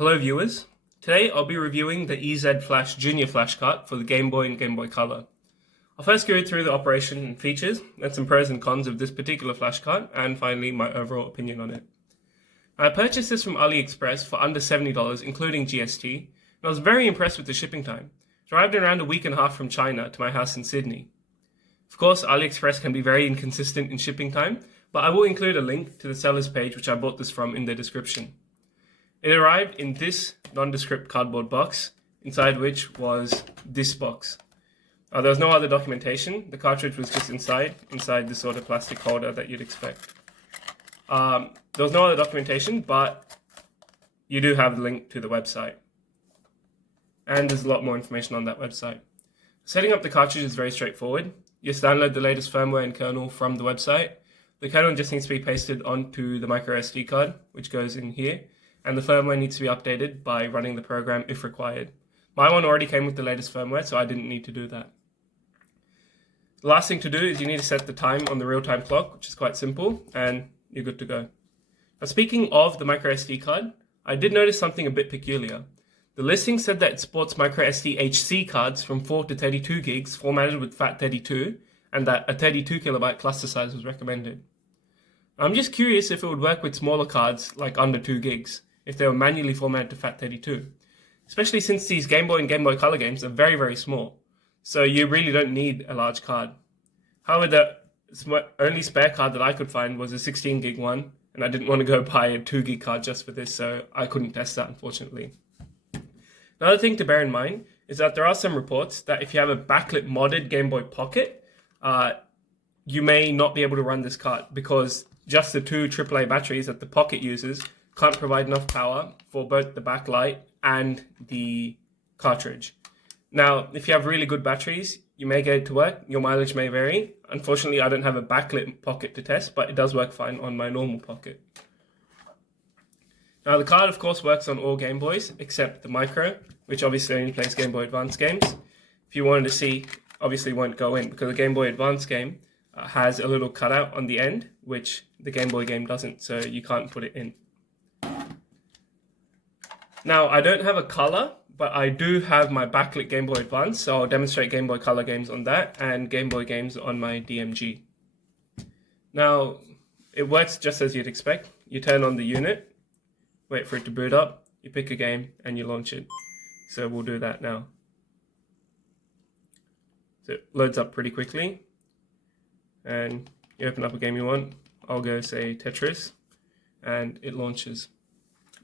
Hello viewers, today I'll be reviewing the EZ Flash Junior Flashcart for the Game Boy and Game Boy Color. I'll first go through the operation and features, and some pros and cons of this particular flashcart, and finally my overall opinion on it. I purchased this from AliExpress for under $70 including GST, and I was very impressed with the shipping time. It arrived in around a week and a half from China to my house in Sydney. Of course, AliExpress can be very inconsistent in shipping time, but I will include a link to the seller's page which I bought this from in the description. It arrived in this nondescript cardboard box, inside which was this box. There was no other documentation. The cartridge was just inside this sort of plastic holder that you'd expect. There was no other documentation, but you do have the link to the website. And there's a lot more information on that website. Setting up the cartridge is very straightforward. You just download the latest firmware and kernel from the website. The kernel just needs to be pasted onto the micro SD card, which goes in here. And the firmware needs to be updated by running the program if required. My one already came with the latest firmware, so I didn't need to do that. The last thing to do is you need to set the time on the real-time clock, which is quite simple, and you're good to go. Now, speaking of the micro SD card, I did notice something a bit peculiar. The listing said that it sports micro SD HC cards from 4 to 32 gigs formatted with FAT32, and that a 32 kilobyte cluster size was recommended. I'm just curious if it would work with smaller cards like under 2 gigs, if they were manually formatted to FAT32, especially since these Game Boy and Game Boy Color games are very, very small, so you really don't need a large card. However, the only spare card that I could find was a 16 gig one, and I didn't want to go buy a 2 gig card just for this, so I couldn't test that, unfortunately. Another thing to bear in mind is that there are some reports that if you have a backlit modded Game Boy Pocket, you may not be able to run this card because just the 2 AAA batteries that the Pocket uses can't provide enough power for both the backlight and the cartridge. Now, if you have really good batteries, you may get it to work. Your mileage may vary. Unfortunately, I don't have a backlit Pocket to test, but it does work fine on my normal Pocket. Now, the card, of course, works on all Game Boys except the Micro, which obviously only plays Game Boy Advance games. If you wanted to see, obviously won't go in because the Game Boy Advance game has a little cutout on the end, which the Game Boy game doesn't, so you can't put it in. Now, I don't have a color, but I do have my backlit Game Boy Advance, so I'll demonstrate Game Boy Color games on that and Game Boy games on my DMG. Now, it works just as you'd expect. You turn on the unit, wait for it to boot up, you pick a game, and you launch it. So we'll do that now. So it loads up pretty quickly, and you open up a game you want. I'll go say Tetris, and it launches.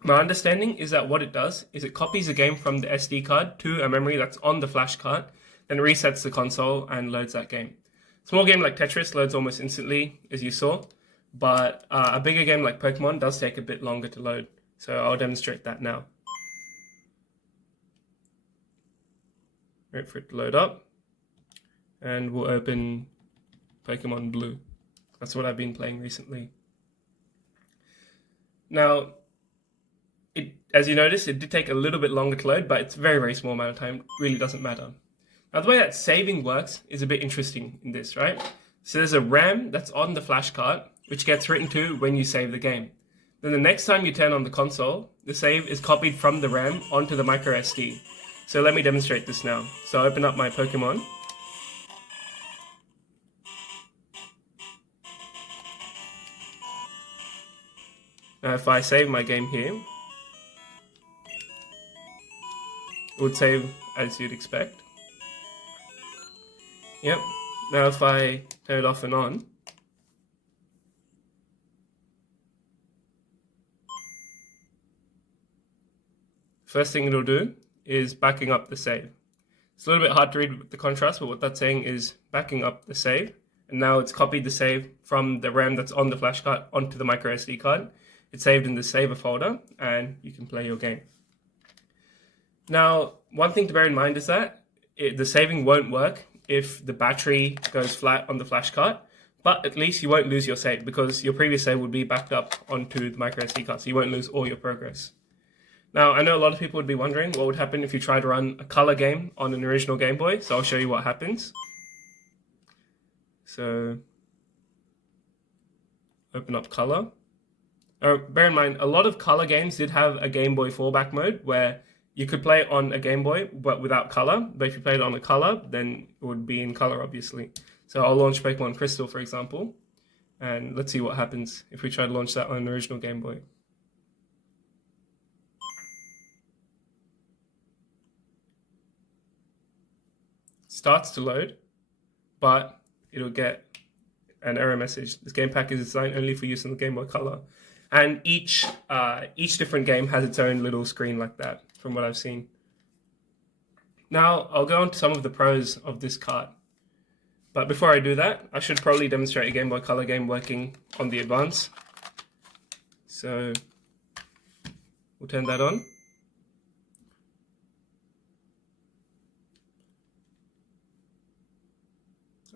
My understanding is that what it does is it copies a game from the SD card to a memory that's on the flash card, then resets the console and loads that game. A small game like Tetris loads almost instantly, as you saw, but a bigger game like Pokemon does take a bit longer to load, so I'll demonstrate that now. Wait for it to load up, and we'll open Pokemon Blue. That's what I've been playing recently. Now, as you notice, it did take a little bit longer to load, but it's a very, very small amount of time. It really doesn't matter. Now, the way that saving works is a bit interesting in this, right? So there's a RAM that's on the flash card, which gets written to when you save the game. Then the next time you turn on the console, the save is copied from the RAM onto the micro SD. So let me demonstrate this now. So I open up my Pokemon. Now if I save my game here, it would save as you'd expect. Yep. Now if I turn it off and on, first thing it'll do is backing up the save. It's a little bit hard to read with the contrast, but what that's saying is backing up the save, and now it's copied the save from the RAM that's on the flash card onto the micro SD card. It's saved in the saver folder, and you can play your game. Now, one thing to bear in mind is that the saving won't work if the battery goes flat on the flash card, but at least you won't lose your save because your previous save would be backed up onto the micro SD card, so you won't lose all your progress. Now, I know a lot of people would be wondering what would happen if you try to run a color game on an original Game Boy, so I'll show you what happens. So, open up color. Bear in mind, a lot of color games did have a Game Boy fallback mode where you could play it on a Game Boy but without color. But if you played it on a color, then it would be in color, obviously. So I'll launch Pokemon Crystal, for example, and let's see what happens if we try to launch that on an original Game Boy. Starts to load, but it'll get an error message. This game pack is designed only for use on the Game Boy Color. And each different game has its own little screen like that, from what I've seen. Now, I'll go on to some of the pros of this cart. But before I do that, I should probably demonstrate a Game Boy Color game working on the Advance. So, we'll turn that on.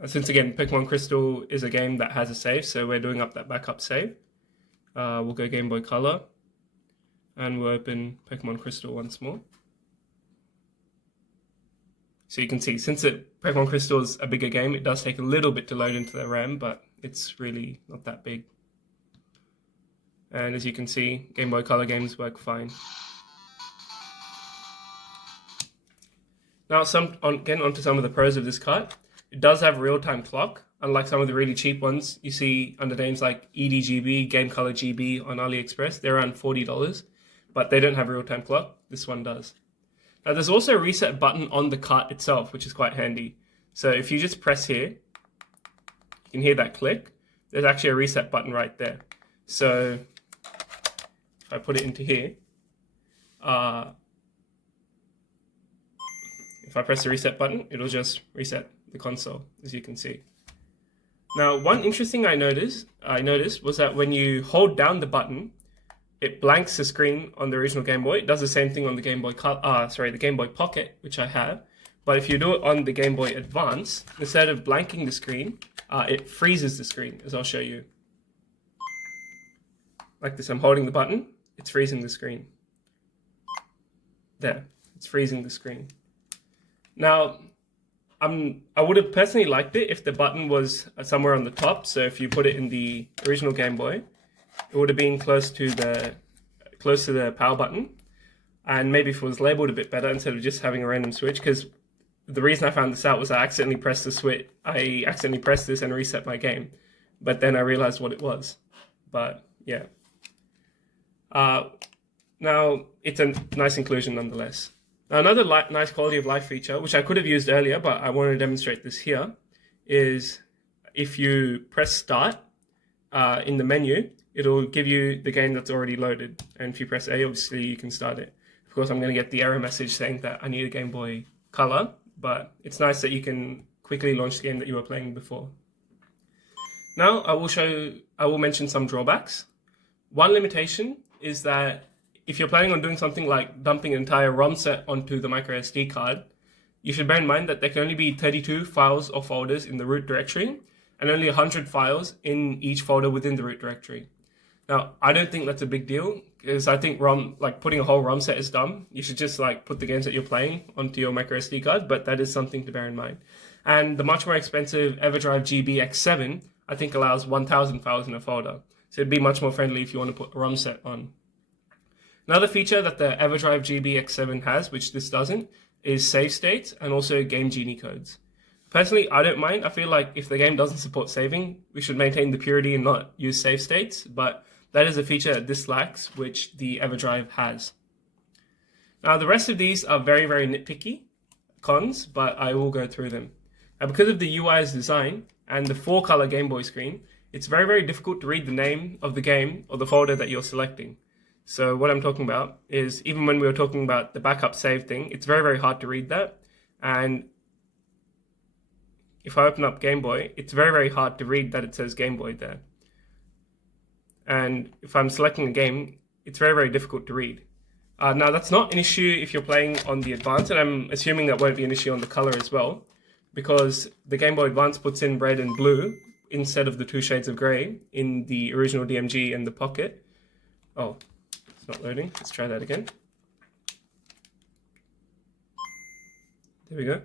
Since again, Pokemon Crystal is a game that has a save, so we're doing up that backup save. We'll go Game Boy Color, and we'll open Pokemon Crystal once more. So you can see, since Pokemon Crystal is a bigger game, it does take a little bit to load into the RAM, but it's really not that big. And as you can see, Game Boy Color games work fine. Now, getting onto some of the pros of this cart. It does have real-time clock, unlike some of the really cheap ones you see under names like EDGB, Game Color GB on AliExpress. They're around $40, but they don't have real-time clock. This one does. Now, there's also a reset button on the cart itself, which is quite handy. So if you just press here, you can hear that click. There's actually a reset button right there. So if I put it into here, if I press the reset button, it'll just reset the console, as you can see. Now, one interesting I noticed was that when you hold down the button, it blanks the screen on the original Game Boy. It does the same thing on the Game Boy the Game Boy Pocket, which I have. But if you do it on the Game Boy Advance, instead of blanking the screen, it freezes the screen, as I'll show you. Like this, I'm holding the button, it's freezing the screen. There, it's freezing the screen. Now, I would have personally liked it if the button was somewhere on the top. So if you put it in the original Game Boy, it would have been close to the power button, and maybe if it was labeled a bit better instead of just having a random switch. Because the reason I found this out was I accidentally pressed the switch. I accidentally pressed this and reset my game, but then I realized what it was. But yeah, now it's a nice inclusion nonetheless. Now, another nice quality of life feature, which I could have used earlier, but I want to demonstrate this here, is if you press start in the menu, it'll give you the game that's already loaded. And if you press A, obviously you can start it. Of course, I'm going to get the error message saying that I need a Game Boy Color, but it's nice that you can quickly launch the game that you were playing before. Now, I will mention some drawbacks. One limitation is that if you're planning on doing something like dumping an entire ROM set onto the microSD card, you should bear in mind that there can only be 32 files or folders in the root directory, and only 100 files in each folder within the root directory. Now, I don't think that's a big deal, because I think putting a whole ROM set is dumb. You should just put the games that you're playing onto your microSD card, but that is something to bear in mind. And the much more expensive EverDrive GB X7, I think allows 1,000 files in a folder. So it'd be much more friendly if you want to put a ROM set on. Another feature that the EverDrive GB X7 has, which this doesn't, is save states and also Game Genie codes. Personally, I don't mind. I feel like if the game doesn't support saving, we should maintain the purity and not use save states, but that is a feature that this lacks, which the EverDrive has. Now, the rest of these are very, very nitpicky cons, but I will go through them. Now, because of the UI's design and the 4-color Game Boy screen, it's very, very difficult to read the name of the game or the folder that you're selecting. So what I'm talking about is, even when we were talking about the backup save thing, it's very, very hard to read that. And if I open up Game Boy, it's very, very hard to read that it says Game Boy there. And if I'm selecting a game, it's very, very difficult to read. Now, that's not an issue if you're playing on the Advance, and I'm assuming that won't be an issue on the Color as well, because the Game Boy Advance puts in red and blue instead of the 2 shades of grey in the original DMG and the Pocket. Oh, it's not loading. Let's try that again. There we go.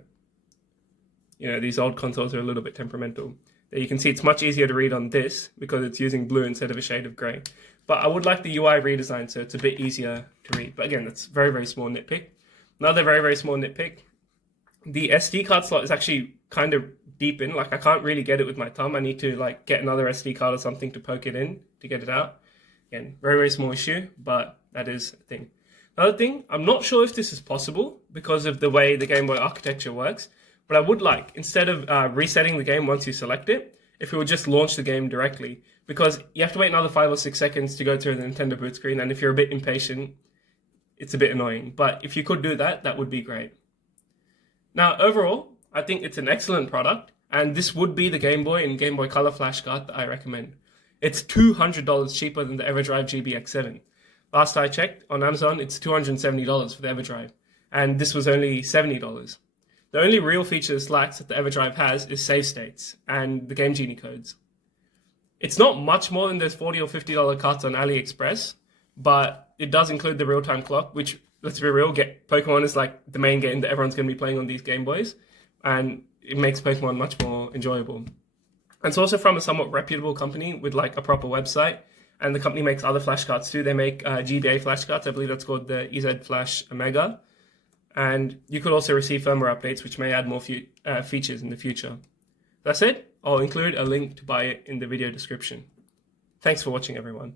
You know, these old consoles are a little bit temperamental. There you can see it's much easier to read on this because it's using blue instead of a shade of grey. but I would like the UI redesign so it's a bit easier to read. But again, that's very, very small nitpick. Another very, very small nitpick. The SD card slot is actually kind of deep in. Like I can't really get it with my thumb. I need to like get another SD card or something to poke it in to get it out. Again, very, very small issue, but that is a thing. Another thing, I'm not sure if this is possible because of the way the Game Boy architecture works, but I would like, instead of resetting the game once you select it, if we would just launch the game directly, because you have to wait another 5 or 6 seconds to go through the Nintendo boot screen, and if you're a bit impatient, it's a bit annoying. But if you could do that, that would be great. Now, overall, I think it's an excellent product, and this would be the Game Boy and Game Boy Color Flashcard that I recommend. It's $200 cheaper than the EverDrive GBX7. Last I checked, on Amazon, it's $270 for the EverDrive, and this was only $70. The only real feature this lacks that the EverDrive has is save states and the Game Genie codes. It's not much more than those $40 or $50 carts on AliExpress, but it does include the real-time clock, which, let's be real, Pokemon is like the main game that everyone's going to be playing on these Game Boys, and it makes Pokemon much more enjoyable. And it's also from a somewhat reputable company with like a proper website, and the company makes other flashcards too. They make GBA flashcards, I believe that's called the EZ Flash Omega, and you could also receive firmware updates which may add more features in the future. That's it. I'll include a link to buy it in the video description. Thanks for watching, everyone.